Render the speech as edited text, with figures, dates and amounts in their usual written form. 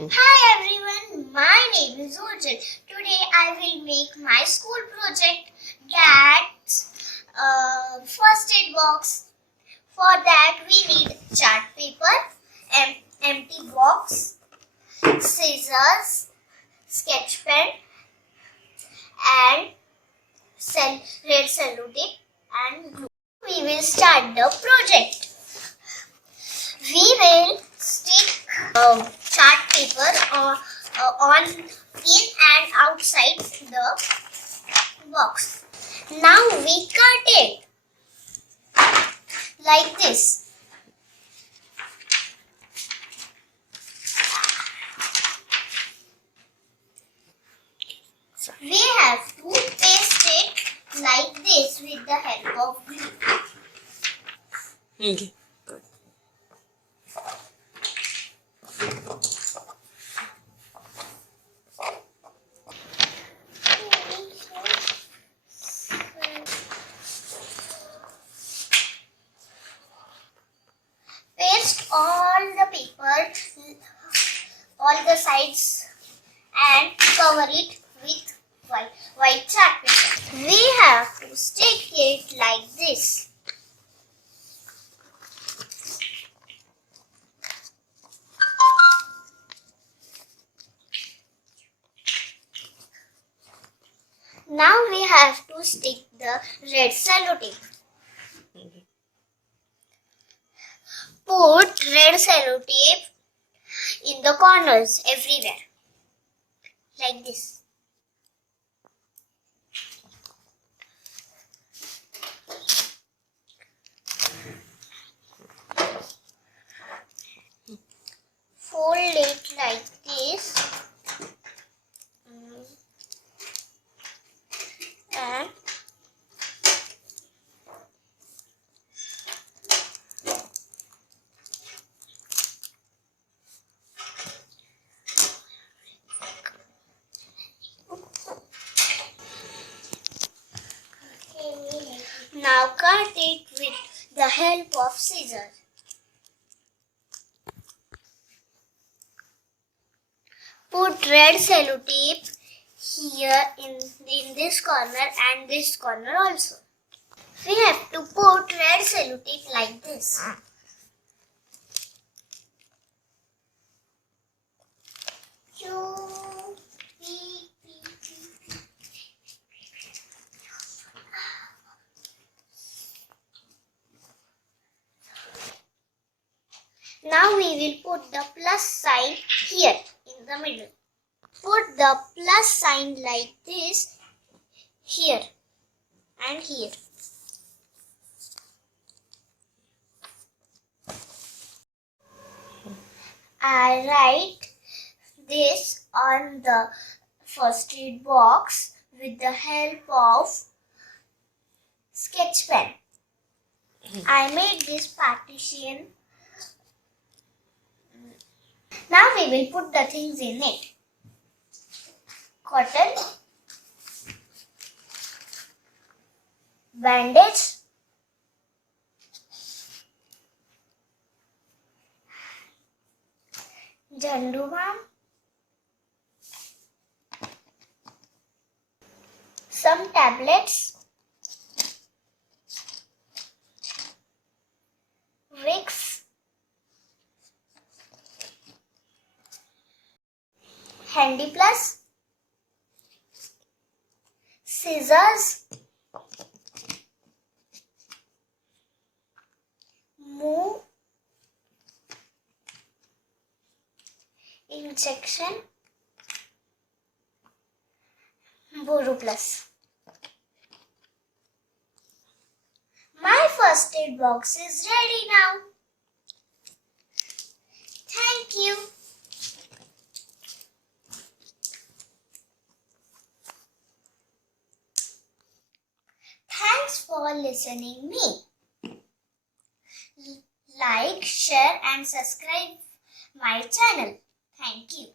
Hi everyone, my name is Ujjwal. Today I will make my school project, that's first aid box. For that we need chart paper, empty box, scissors, sketch pen and red cello tape and glue. We will start the project. We will stick chart paper on in and outside the box. Now we cut it like this. We have to paste it like this with the help of glue. Okay. Paste all the paper, all the sides and cover it with white chart paper. We have to stick it like this. Now we have to stick the red cello tape. Put red cello tape in the corners everywhere, like this. Fold it like this. And now cut it with the help of scissors. Put red cello tape here in this corner and this corner also. We have to put red cello tape like this. Now we will put the plus sign here in the middle. Put the plus sign like this here and here. I write this on the first aid box with the help of sketch pen. I made this partition. Now we will put the things in it. Cotton, bandage, jandu balm, some tablets, wicks, handy plus, scissors, move, injection, Boru plus. My first aid box is ready now. Thank you. Thanks for listening me. Like, share and subscribe my channel. Thank you.